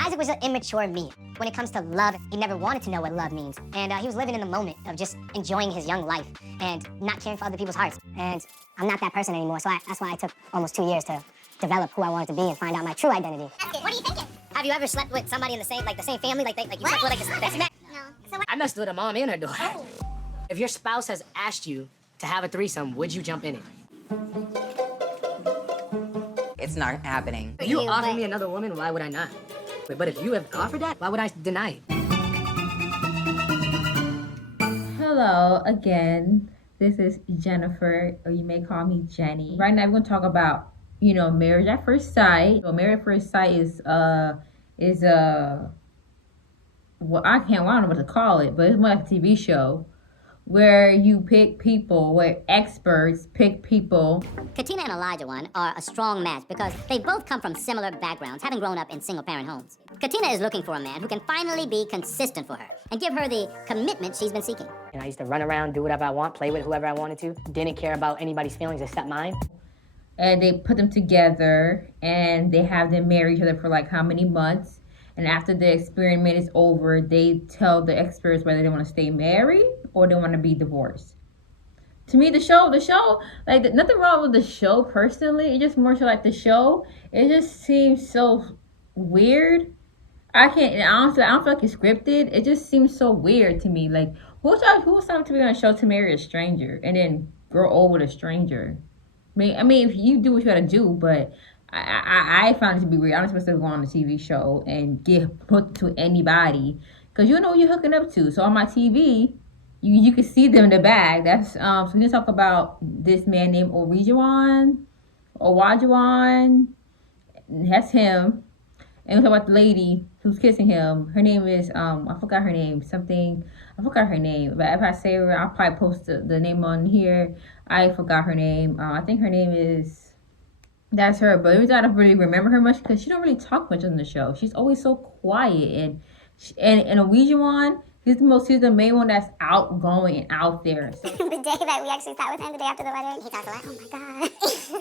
Isaac was an immature me. When it comes to love, he never wanted to know what love means. And he was living in the moment of just enjoying his young life and not caring for other people's hearts. And I'm not that person anymore, so that's why I took almost 2 years to develop who I wanted to be and find out my true identity. What are you thinking? Have you ever slept with somebody in the same family, like you slept with like the best man? No. So what? I messed with a mom and her daughter. Oh. If your spouse has asked you to have a threesome, would you jump in it? It's not happening. If you offer me another woman, why would I not? Wait, but if you have offered that, why would I deny it? Hello again. This is Jennifer, or you may call me Jenny. Right now we're gonna talk about, marriage at first sight. So marriage at first sight is well, I don't know what to call it, but it's more like a TV show where you pick people, where experts pick people. Katina and Olajuwon are a strong match because they both come from similar backgrounds, having grown up in single-parent homes. Katina is looking for a man who can finally be consistent for her and give her the commitment she's been seeking. And I used to run around, do whatever I want, play with whoever I wanted to. Didn't care about anybody's feelings except mine. And they put them together and they have them marry each other for like how many months. And after the experiment is over, they tell the experts whether they want to stay married or they want to be divorced. To me, the show, like nothing wrong with the show personally. It's just more so like the show. It just seems so weird. Honestly, I don't feel like it's scripted. It just seems so weird to me. Like, who's someone to be on a show to marry a stranger and then grow old with a stranger? I mean, if you do what you gotta do, but I found it to be weird. I'm not supposed to go on a TV show and get put to anybody because you know what you're hooking up to. So on my TV, you can see them in the bag. That's so we talk about this man named Olajuwon. That's him. And we talk about the lady who's kissing him. Her name is I forgot her name. I forgot her name. But if I say her, I'll probably post the name on here. I forgot her name. I think her name is. That's her, but we don't really remember her much because she don't really talk much on the show. She's always so quiet, and Olajuwon, he's the main one that's outgoing and out there. So. The day that we actually sat with him, the day after the wedding, he talked a lot. Oh my god.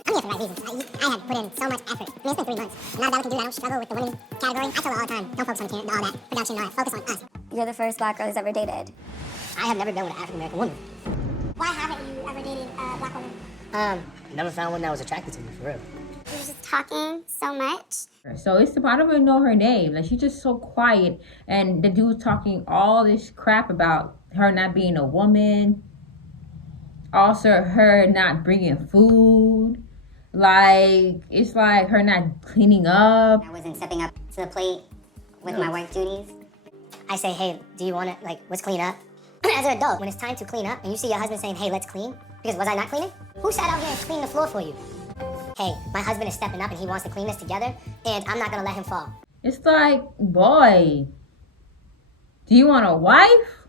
I'm here for the right reasons. I had put in so much effort. I mean, it's been 3 months. And now that we can do that, I don't struggle with the women category. I tell her all the time, don't focus on all that production, all that. Focus on us. You're the first black girl who's ever dated. I have never been with an African American woman. Why haven't you ever dated a black woman? Never found one that was attracted to me, for real. You were just talking so much. So I don't even know her name. Like, she's just so quiet. And the dude's talking all this crap about her not being a woman. Also, her not bringing food. Like, it's like her not cleaning up. I wasn't stepping up to the plate with my wife duties. I say, hey, do you want to, let's clean up? As an adult, when it's time to clean up and you see your husband saying, hey, let's clean, because was I not cleaning? Who sat out here and cleaned the floor for you? Hey, my husband is stepping up and he wants to clean this together, and I'm not going to let him fall. It's like, boy, do you want a wife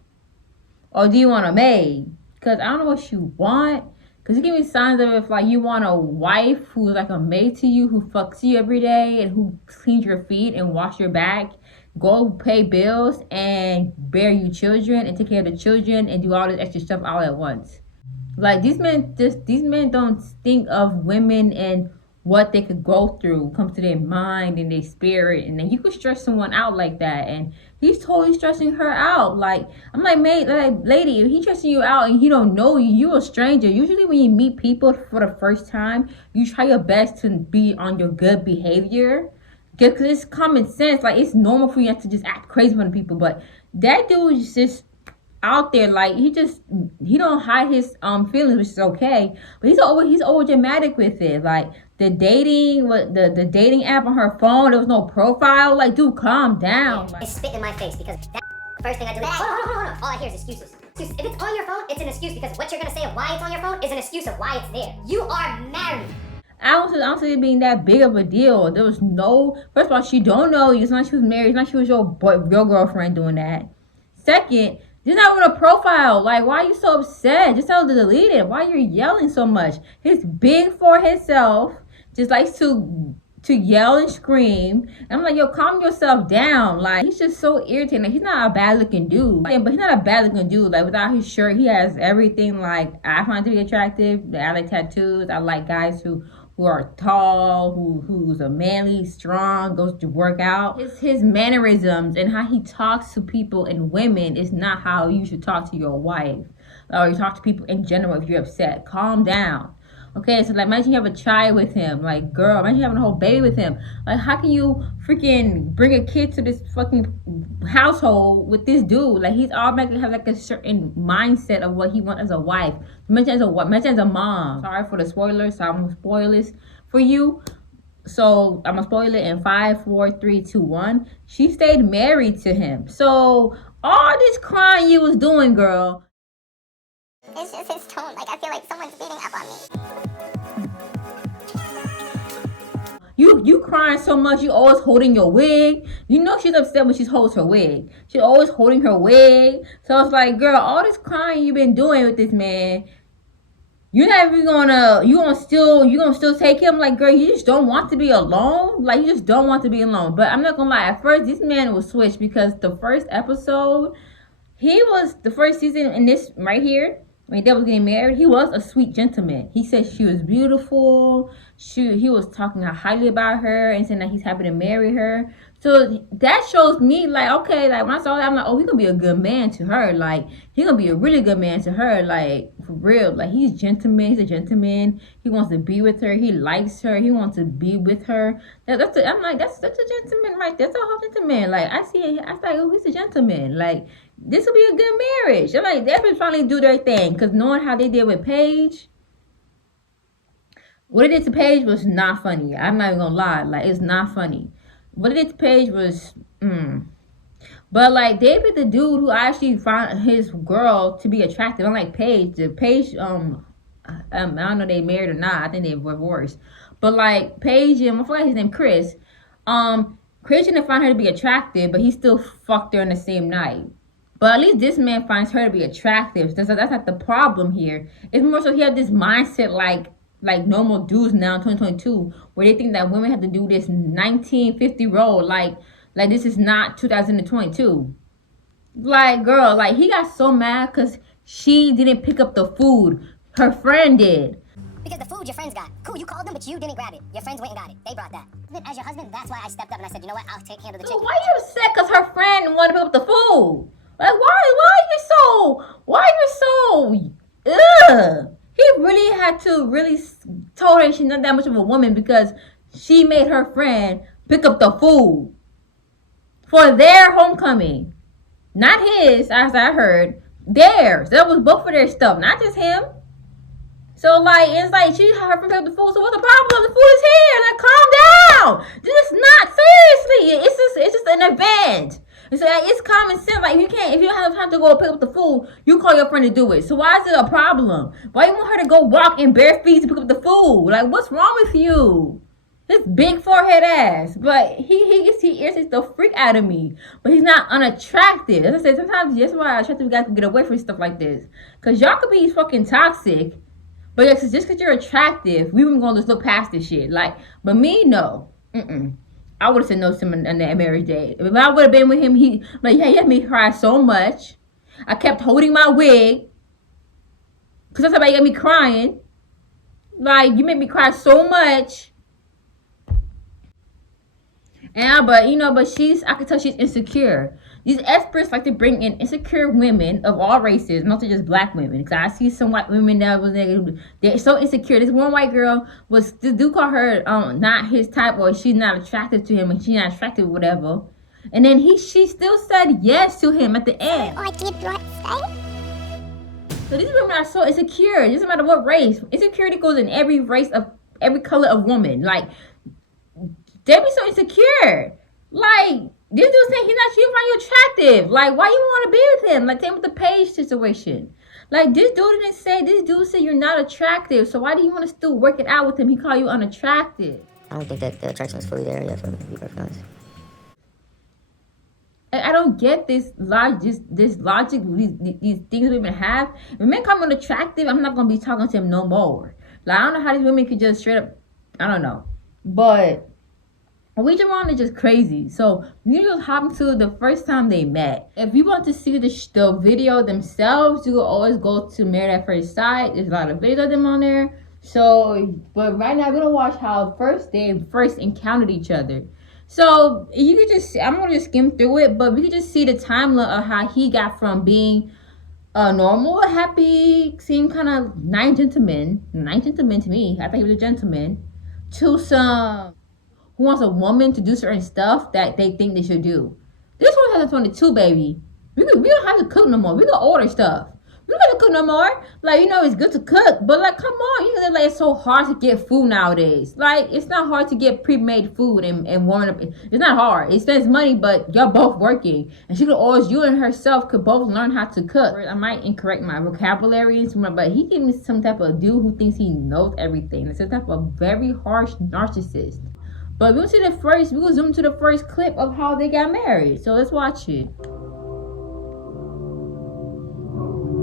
or do you want a maid? Because I don't know what you want. Because you give me signs of if, you want a wife who's like a maid to you, who fucks you every day and who cleans your feet and wash your back, go pay bills and bear you children and take care of the children and do all this extra stuff all at once. Like, these men don't think of women and what they could go through comes to their mind and their spirit, and then you could stress someone out like that, and he's totally stressing her out. Like, I'm like, mate, lady, if he's stressing you out and he don't know you, you a stranger. Usually when you meet people for the first time, you try your best to be on your good behavior. Because it's common sense. Like, it's normal for you not to just act crazy in front of people, but that dude is just out there, like, he don't hide his feelings, which is okay, but he's over dramatic with it. Like, the dating app on her phone, there was no profile. Like, dude, calm down. They spit in my face because that first thing I do is, hold on. All I hear is excuses. If it's on your phone, it's an excuse because what you're going to say of why it's on your phone is an excuse of why it's there. You are married. I don't see it being that big of a deal. There was no, first of all, she don't know you. It's not she was married. It's not she was your girlfriend doing that. Second, there's not even a profile. Like, why are you so upset? Just tell her to delete it. Why are you yelling so much? He's big for himself. Just likes to yell and scream. And I'm like, yo, calm yourself down. Like, he's just so irritating. Like, he's not a bad looking dude. But he's not a bad looking dude. Like, without his shirt, he has everything. Like, I find to be attractive. I like tattoos. I like guys who who are tall, who's a manly, strong, goes to work out. His mannerisms and how he talks to people and women is not how you should talk to your wife. Or you talk to people in general if you're upset. Calm down. Okay, so like imagine you have a child with him. Like, girl, imagine having a whole baby with him. Like, how can you freaking bring a kid to this fucking household with this dude? Like, he's automatically have like a certain mindset of what he wants as a wife. Imagine as a mom. Sorry for the spoilers, so I'm gonna spoil this for you. So I'm gonna spoil it in 5, 4, 3, 2, 1. She stayed married to him. So all this crying you was doing, girl. It's just his tone. Like, I feel like someone's beating up on me. You crying so much, you always holding your wig. You know she's upset when she holds her wig. She's always holding her wig. So it's like, girl, all this crying you've been doing with this man, you're not even you gonna still take him. Like, girl, you just don't want to be alone. Like, you just don't want to be alone. But I'm not gonna lie, at first this man was switched because the first episode, the first season in this right here, when they was getting married, he was a sweet gentleman. He said she was beautiful. He was talking highly about her and saying that he's happy to marry her. So that shows me, like, okay, like when I saw that, I'm like, oh, he's gonna be a good man to her. Like, he's gonna be a really good man to her. Like, for real. Like, he's a gentleman. He wants to be with her. He likes her. He wants to be with her. I'm like, that's such a gentleman, right? That's a whole gentleman. Like, I see it. I was like, oh, he's a gentleman. Like, this will be a good marriage. I'm like, they'll finally do their thing. Because knowing how they did with Paige, what it did to Paige was not funny. I'm not even gonna lie. Like, it's not funny. What it did to Paige was, But, like, David, the dude who actually found his girl to be attractive, unlike Paige, I don't know if they married or not. I think they divorced. But, like, Paige and, I forgot his name, Chris, Chris didn't find her to be attractive, but he still fucked her in the same night. But at least this man finds her to be attractive. So that's not the problem here. It's more so he had this mindset like normal dudes now in 2022, where they think that women have to do this 1950 role. Like this is not 2022. Like, girl, like, he got so mad because she didn't pick up the food. Her friend did. Because the food your friends got. Cool, you called them, but you didn't grab it. Your friends went and got it. They brought that. As your husband, that's why I stepped up and I said, you know what, I'll handle the So chicken. why you upset because her friend wanted to pick up the food? Like, why you so, ugh. He really had to told her she's not that much of a woman because she made her friend pick up the food for their homecoming. Not his, as I heard, theirs. That was both of their stuff, not just him. So, like, it's like she had her friend pick up the food. So what's the problem? The food is here. Like, calm down. This is not seriously. It's just an event. And so, like, it's common sense. Like, if you don't have time to go pick up the food, you call your friend to do it. So why is it a problem? Why you want her to go walk in bare feet to pick up the food? Like, what's wrong with you? This big forehead ass. But he irritates the freak out of me. But he's not unattractive. As I said, sometimes that's why attractive guys can get away from stuff like this. Because y'all could be fucking toxic. But just because you're attractive, we were going to just look past this shit. Like, but me, no. I would have said no to him on that marriage day. If I would have been with him, he had me cry so much. I kept holding my wig. Because that's how you got me crying. Like, you made me cry so much. And but I can tell she's insecure. These experts like to bring in insecure women of all races, not just black women. Because I see some white women that they're so insecure. This one white girl this dude called her not his type, or she's not attractive to him, and she's not attractive, whatever. And then she still said yes to him at the end. Oh, I did what? Stay? So these women are so insecure. It doesn't matter what race. Insecurity goes in every race of every color of woman. Like, they be so insecure. Like, this dude saying she find you attractive. Like, why you want to be with him? Like, same with the Paige situation. Like, this dude said you're not attractive. So why do you want to still work it out with him? He called you unattractive. I don't think that the attraction is fully there yet, for me to be perfectly honest. I don't get this logic, these things women have. If men call me unattractive, I'm not going to be talking to him no more. Like, I don't know how these women could just straight up, I don't know. But Olajuwon is just crazy. So you just hop to the first time they met. If you want to see the video themselves, you will always go to Married at First Sight. There's a lot of videos of them on there. So, but right now we're gonna watch how first they first encountered each other. So you could just, I'm gonna just skim through it, but we could just see the timeline of how he got from being a normal, happy, seemed kind of nice gentleman to me. I think he was a gentleman. To some who wants a woman to do certain stuff that they think they should do. This one has a 22, baby. We don't have to cook no more. We can order stuff. We don't have to cook no more. Like, you know, it's good to cook, but like, come on. You know, like, it's so hard to get food nowadays. Like, it's not hard to get pre-made food and warm up. It's not hard. It spends money, but y'all both working. And she could always, you and herself could both learn how to cook. I might incorrect my vocabulary, but he gave me some type of dude who thinks he knows everything. It's a type of very harsh narcissist. But we'll zoom to the first clip of how they got married. So let's watch it.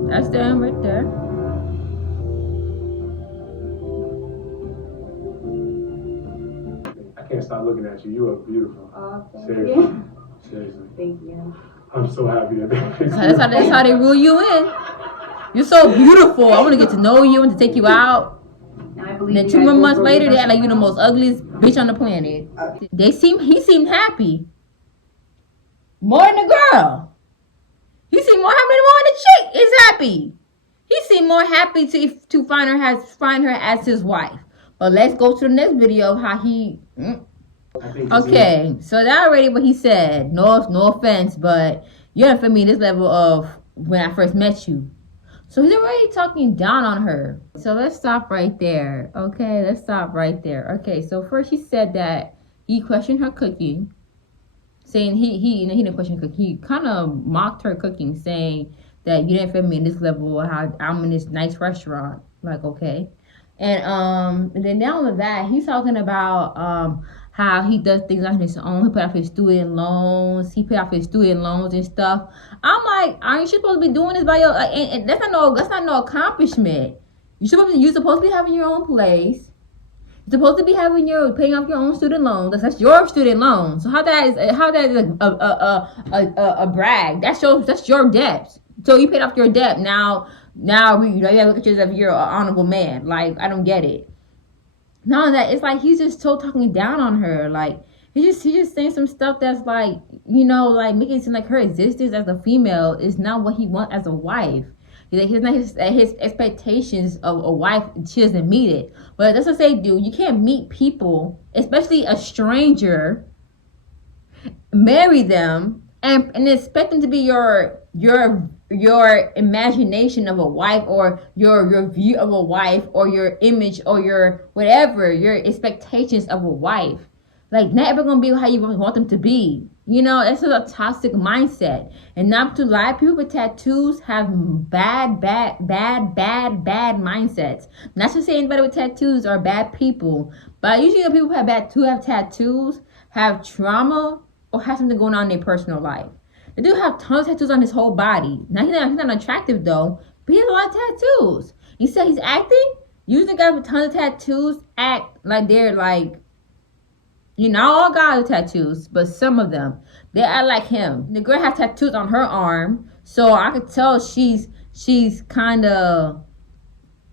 That's them right there. I can't stop looking at you. You are beautiful. Oh, thank Seriously. you. Seriously. Thank you. I'm so happy that they That's how they rule you in. You're so beautiful. I want to get to know you and to take you out. And then 2 more months later, they act like you're the most ugliest bitch on the planet. He seemed happy. More than the girl. He seemed more happy more than the chick is happy. He seemed more happy to find her as his wife. But let's go to the next video of how he. Okay, so that already what he said. No offense, but you don't feel me this level of when I first met you. So he's already talking down on her. So let's stop right there. Okay, let's stop right there. Okay, so first he said that he questioned her cooking, saying he didn't question her cooking. He kind of mocked her cooking, saying that you didn't fit me in this level of how I'm in this nice restaurant. Like, okay. And then down with that, he's talking about how he does things on his own. He paid off his student loans. And stuff. I'm like, aren't you supposed to be doing this by your? And that's not no accomplishment. You're supposed to be having your own place. You're supposed to be paying off your own student loans. That's your student loan. So how that is a brag? That's your debt. So you paid off your debt. Now you gotta look at yourself. You're an honorable man. Like, I don't get it. None of that. It's like he's just so talking down on her. Like he's just saying some stuff that's like, you know, like making it seem like her existence as a female is not what he wants as a wife. His expectations of a wife, she doesn't meet it. But that's what I say, dude. You can't meet people, especially a stranger, marry them, and expect them to be your imagination of a wife, or your view of a wife, or your image, or your whatever, your expectations of a wife. Like, not ever gonna be how you want them to be. You know, it's a toxic mindset. And not to lie, people with tattoos have bad mindsets. Not to say anybody with tattoos are bad people, but usually the people who have tattoos have trauma or have something going on in their personal life. The dude have tons of tattoos on his whole body. Now, he's not attractive though, but he has a lot of tattoos. He said he's acting. Usually guys with tons of tattoos act like they're like, you know, all guys with tattoos, but some of them, they act like him. The girl has tattoos on her arm, so I could tell she's kind of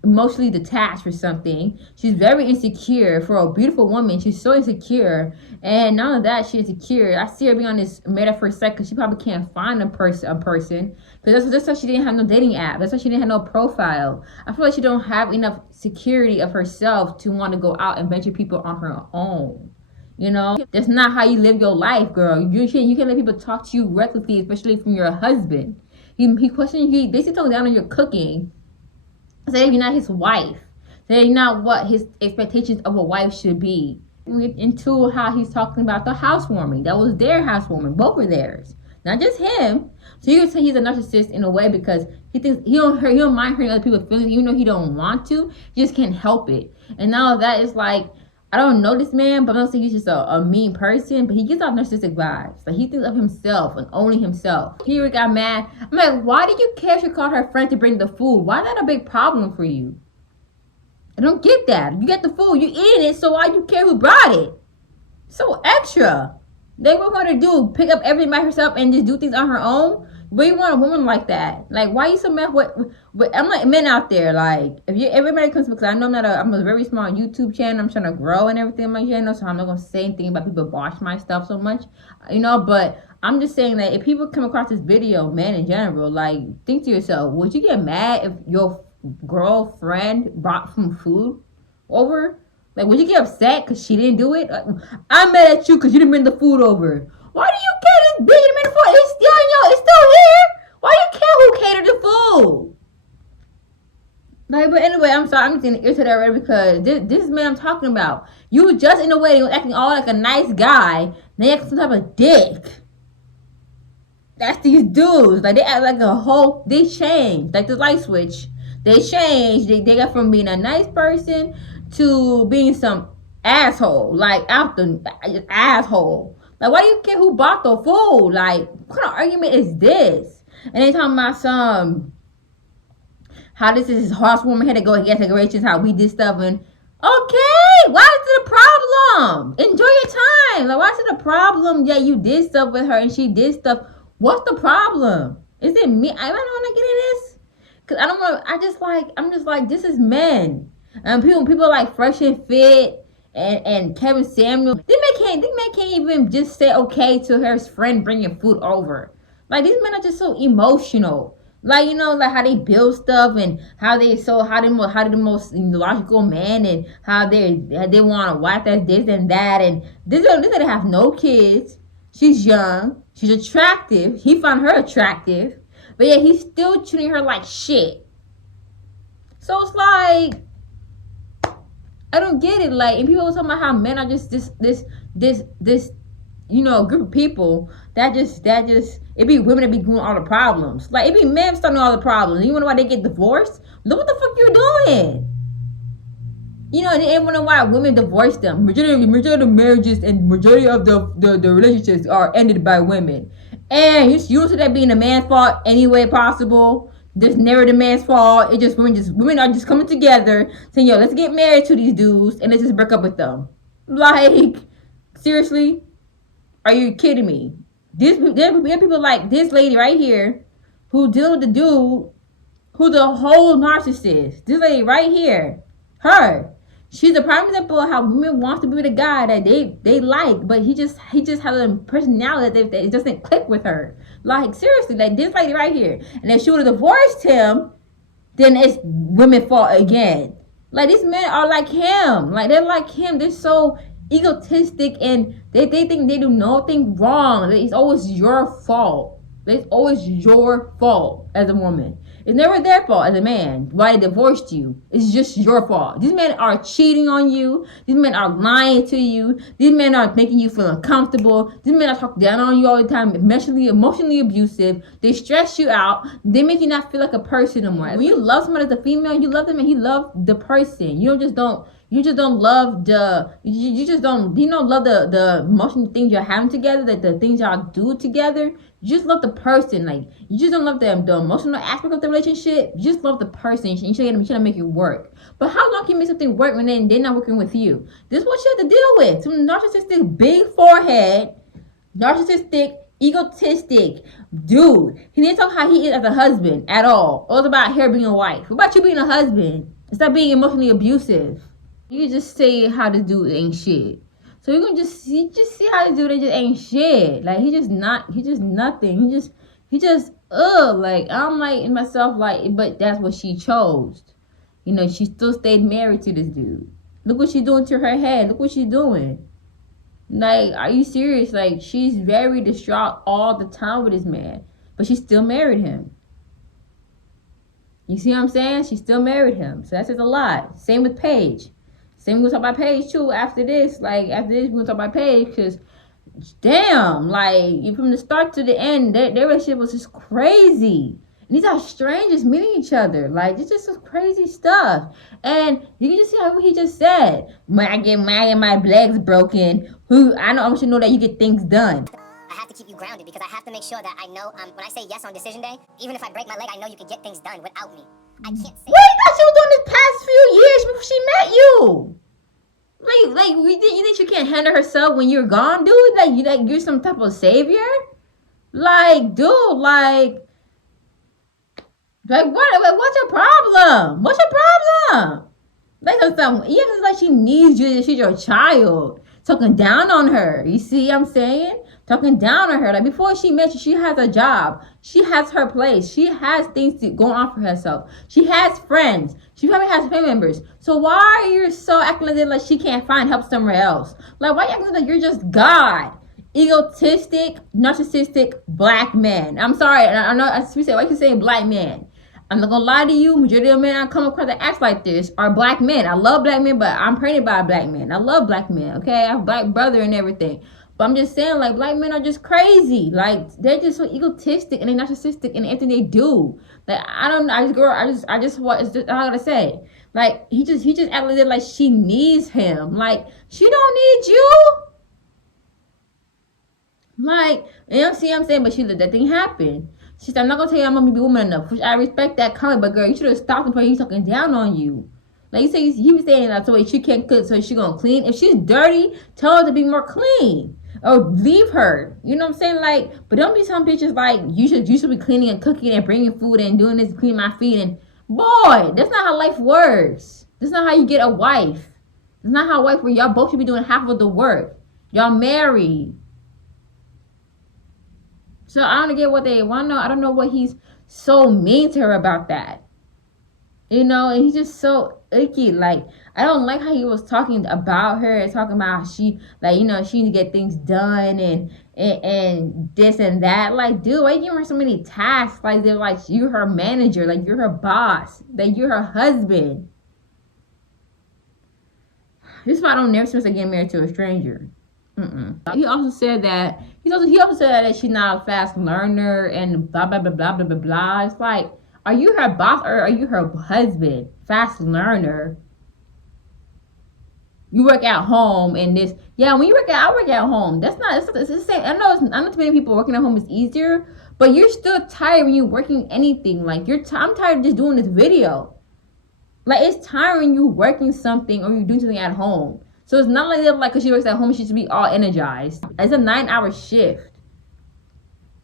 emotionally detached or something. She's very insecure. For a beautiful woman, she's so insecure. And none of that, she's insecure. I see her being on this metaphor site because she probably can't find a person. Because that's why she didn't have no dating app. That's why she didn't have no profile. I feel like she don't have enough security of herself to want to go out and venture people on her own. You know, that's not how you live your life, girl. You can't let people talk to you recklessly, especially from your husband. He basically talking down on your cooking. Say you're not his wife. Say you're not what his expectations of a wife should be. We get into how he's talking about the housewarming. That was their housewarming. Both were theirs, not just him. So you could say he's a narcissist in a way because he thinks he don't mind hurting other people's feelings, even though he don't want to. He just can't help it. And now that is like, I don't know this man, but I'm not saying he's just a mean person, but he gives off narcissistic vibes. Like, he thinks of himself and only himself. He got mad. I'm like, why did you care if she called her friend to bring the food? Why is that a big problem for you? I don't get that. You get the food, you eating it, so why do you care who brought it? So extra. They what her to do, pick up everything by herself and just do things on her own? But you want a woman like that. Like, why you so mad? What I'm like, men out there, like, if you everybody comes, because I know I'm a very small YouTube channel. I'm trying to grow and everything on my channel, so I'm not gonna say anything about people watch my stuff so much, But I'm just saying that if people come across this video, men in general, like, think to yourself, would you get mad if your girlfriend brought some food over? Like, would you get upset because she didn't do it? Like, I'm mad at you because you didn't bring the food over. Why do you care this bitch didn't bring the food? It's still, it's still here. Why do you care who catered the food? Like, but anyway, I'm sorry, I'm getting irritated already because this man I'm talking about. You were just in the wedding acting all like a nice guy. They act some type of dick. That's these dudes. Like, they act like they changed. Like the light switch. They changed. They got from being a nice person to being some asshole. Like, asshole. Like, why do you care who bought the food? Like, what kind of argument is this? And they talking about how this is his housewarming had to go get decorations, how we did stuff, and okay, why is it a problem? Enjoy your time. Like, why is it a problem? Yeah, you did stuff with her and she did stuff. What's the problem? Is it me? I don't want to get in this because I don't want. I'm just like this is men and people like Fresh and Fit and Kevin Samuel. These men can't even just say okay to her friend bringing food over. Like, these men are just so emotional. Like, like how they build stuff and how they the most logical man and how they want a wife that's this and that, and this they have no kids. She's young. She's attractive. He found her attractive. But yeah, he's still treating her like shit. So it's like, I don't get it. Like, and people talking about how men are just this group of people that just it be women that be doing all the problems. Like, it be men starting all the problems. You wonder why they get divorced? Look what the fuck you're doing. And they wonder why women divorce them. Majority of marriages and majority of the relationships are ended by women. And you don't see that being a man's fault any way possible. There's never the man's fault. It just women are just coming together saying, yo, let's get married to these dudes and let's just break up with them. Like, seriously? Are you kidding me? There are people like this lady right here who deal with the dude who's a whole narcissist. This lady right here. Her. She's a prime example of how women want to be with a guy that they like, but he just has a personality that it doesn't click with her. Like, seriously, like this lady right here. And if she would have divorced him, then it's women's fault again. Like, these men are like him. Like, they're like him. They're so egotistic and they think they do nothing wrong. It's always your fault. It's always your fault as a woman. It's never their fault as a man why they divorced you. It's just your fault. These men are cheating on you. These men are lying to you. These men are making you feel uncomfortable. These men are talking down on you all the time, emotionally abusive. They stress you out. They make you not feel like a person anymore. When you love somebody as a female, you love them and you love the person. You just don't love the emotional things you're having together, the things y'all do together. You just love the person. Like, you just don't love the emotional aspect of the relationship. You just love the person. You trying to make it work. But how long can you make something work when they're not working with you? This is what you have to deal with. Some narcissistic, big forehead, narcissistic, egotistic dude. He didn't talk how he is as a husband at all. All about her being a wife. What about you being a husband? Stop being emotionally abusive. You just say how the dude ain't shit. So you're gonna just see how the dude just ain't shit. Like, he just nothing. He just like, I'm like in myself, like, but that's what she chose. She still stayed married to this dude. Look what she's doing to her head. Look what she's doing. Like, are you serious? Like, she's very distraught all the time with this man, but she still married him. You see what I'm saying? She still married him. So that's just a lot. Same with Paige. Same, we're going to talk about Paige too after this. Like, after this, we're going to talk about Paige because, damn, like, from the start to the end, their relationship was just crazy. And these are strangers meeting each other. Like, it's just some crazy stuff. And you can just see how he just said, when I get mad and my legs broken, I want you to know that you get things done. I have to keep you grounded because I have to make sure that I know when I say yes on decision day, even if I break my leg, I know you can get things done without me. I can't say. What do you thought she was doing this past few years before she met you? Like you think she can't handle herself when you're gone, dude? Like you're some type of savior? Like, dude, like, Like, what's your problem? What's your problem? Like, something, even like she needs you, she's your child. Talking down on her. You see what I'm saying? Talking down on her. Like, before she met you, she has a job. She has her place. She has things going on for herself. She has friends. She probably has family members. So why are you so acting like she can't find help somewhere else? Like, why are you acting like you're just God? Egotistic, narcissistic black man. I'm sorry. I know we say, why you saying black man? I'm not gonna lie to you, majority of men I come across that act like this are black men. I love black men, but I'm pregnant by a black man. I love black men, okay? I have a black brother and everything. But I'm just saying, like, black men are just crazy. Like, they're just so egotistic and they're narcissistic in everything they do. Like, I don't know, I just what is I gotta say. Like, he just acted like she needs him. Like, she don't need you. Like, you know, see what I'm saying? But that thing happened. She said, I'm not gonna tell you I'm gonna be woman enough. Which I respect that comment, but girl, you should have stopped him before he's talking down on you. Like, you say he was saying that so she can't cook, so she gonna clean. If she's dirty, tell her to be more clean. Or leave her. You know what I'm saying? Like, but don't be some bitches like you should be cleaning and cooking and bringing food and doing this, cleaning my feet, and boy, that's not how life works. That's not how you get a wife. That's not how wife works. Y'all both should be doing half of the work. Y'all married. So I don't get what they want to know. I don't know what he's so mean to her about that. You know, and he's just so icky. Like, I don't like how he was talking about her and talking about how she, like, you know, she need to get things done and this and that. Like, dude, why you giving her so many tasks? Like, they're like, you're her manager. Like, you're her boss. Like, you're her husband. This is why I don't never supposed to get married to a stranger. He also said that she's not a fast learner and blah blah blah blah blah blah blah. It's like, are you her boss or are you her husband? Fast learner. You work at home and this. Yeah, when you work I work at home. That's not. It's the same. I know too many people working at home is easier, but you're still tired when you're working anything. Like I'm tired of just doing this video. Like, it's tiring you working something or you doing something at home. So it's not like that, like, because she works at home, she should be all energized. It's a 9-hour shift.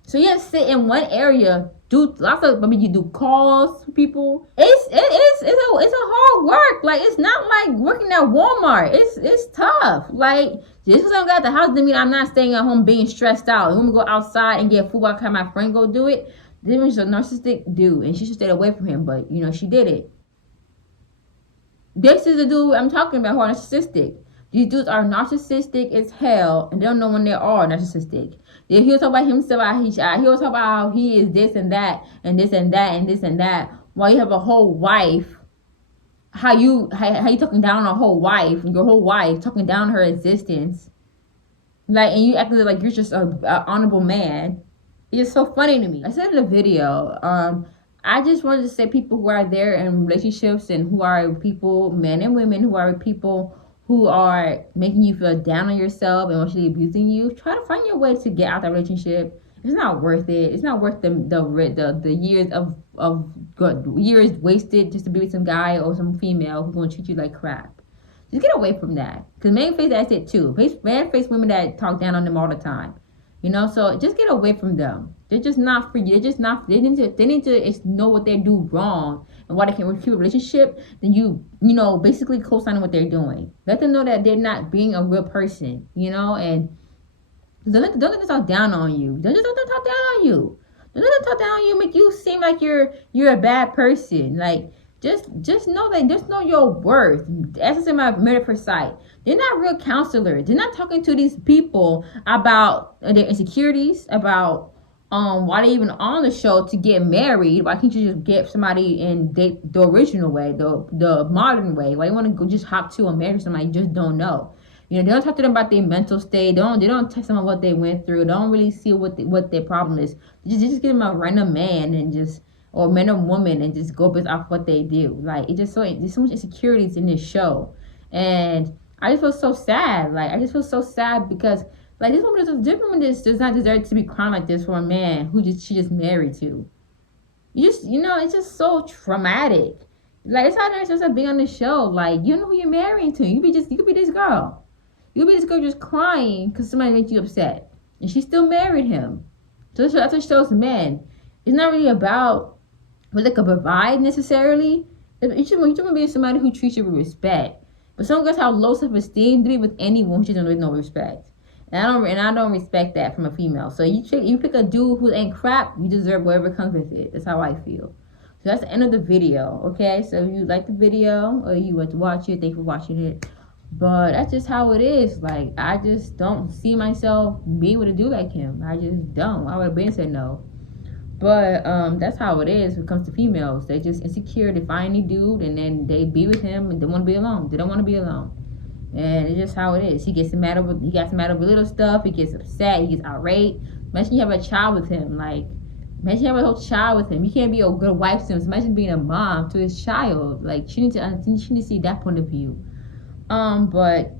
So you have to sit in one area, do lots of, you do calls for people. It's a hard work. Like, it's not like working at Walmart. It's tough. Like, just because I'm at the house doesn't mean I'm not staying at home being stressed out. I'm gonna go outside and get food while I have my friend go do it. This is a narcissistic dude, and she should stay away from him. But you know, she did it. This is the dude I'm talking about who are narcissistic. These dudes are narcissistic as hell, and they don't know when they are narcissistic. He'll talk about himself, he'll talk about how he is this and that, and this and that, and this and that. While you have a whole wife, how you talking down on a whole wife, your whole wife, talking down her existence. Like, and you acting like you're just an honorable man. It's so funny to me. I said in the video, I just wanted to say people who are there in relationships and who are people, men and women, who are people who are making you feel down on yourself and emotionally abusing you, try to find your way to get out that relationship. It's not worth it. It's not worth the years of years wasted just to be with some guy or some female who's gonna treat you like crap. Just get away from that. Because men face that's it too. Men face women that talk down on them all the time. You know, so just get away from them. They're just not for you. They're just not. They need to know what they do wrong and why they can't keep a relationship. Then you know, basically co-signing what they're doing. Let them know that they're not being a real person. You know, and don't let them talk down on you. Don't let them talk down on you. Don't let them talk down on you. Make you seem like you're a bad person. Like, just know that. Just know your worth. As I said, my Married for Sight. They're not real counselors. They're not talking to these people about their insecurities, about why they even on the show to get married. Why can't you just get somebody and date the original way, the modern way? Why you want to go just hop to and marry somebody you just don't know? You know, they don't talk to them about their mental state. They don't tell them what they went through. They don't really see what their problem is. They just give them a random man and just, or man or woman, and just go based off what they do. Like, there's so much insecurities in this show, and I just feel so sad. Like, I just feel so sad because, like, this woman does not deserve to be crying like this for a man who she just married to. You know, it's just so traumatic. Like, it's not nice just being on the show. Like, you know who you're marrying to. You could be this girl. You could be this girl just crying because somebody made you upset, and she still married him. So that's what shows men. It's not really about what they could provide necessarily. You should want to be somebody who treats you with respect. But some girls have low self-esteem to be with anyone who treats them with no respect. And I don't respect that from a female. So you pick a dude who ain't crap, you deserve whatever comes with it. That's how I feel. So that's the end of the video. Okay, so if you like the video or you want to watch it, thank you for watching it. But that's just how it is. Like, I just don't see myself being able to do like him. I just don't. I would have been said no. But that's how it is when it comes to females. They just insecure. They find any dude and then they be with him and they want to be alone. They don't want to be alone. And it's just how it is. He gets mad over little stuff. He gets upset. He gets irate. Imagine you have a child with him. Like, imagine you have a whole child with him. You can't be a good wife to him. So imagine being a mom to his child. Like, she needs to see that point of view. But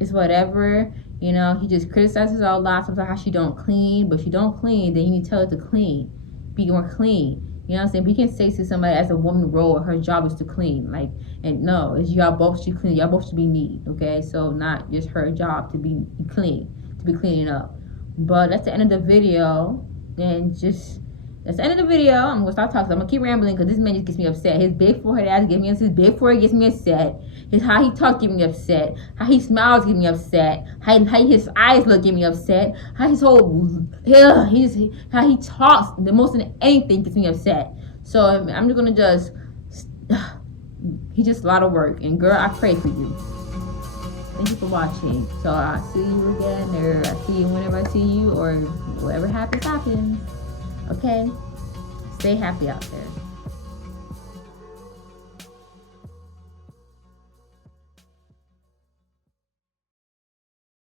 it's whatever. You know, he just criticizes her a lot. Sometimes how she don't clean. But if she don't clean, then you need to tell her to clean. Be more clean. You know what I'm saying? We can say to somebody as a woman role, her job is to clean. Like, and no, it's y'all both should clean. Y'all both should be neat, okay? So not just her job to be clean, to be cleaning up. But that's the end of the video. And that's the end of the video. I'm gonna stop talking. I'm gonna keep rambling because this man just gets me upset. His big forehead ass gets me upset. His big forehead gets me upset. How he talks gets me upset. How he smiles gets me upset. How his eyes look get me upset. How his whole how he talks the most than anything gets me upset. So I'm just gonna he's just a lot of work. And girl, I pray for you. Thank you for watching. So I'll see you again, or I'll see you whenever I see you, or whatever happens. Okay? Stay happy out there.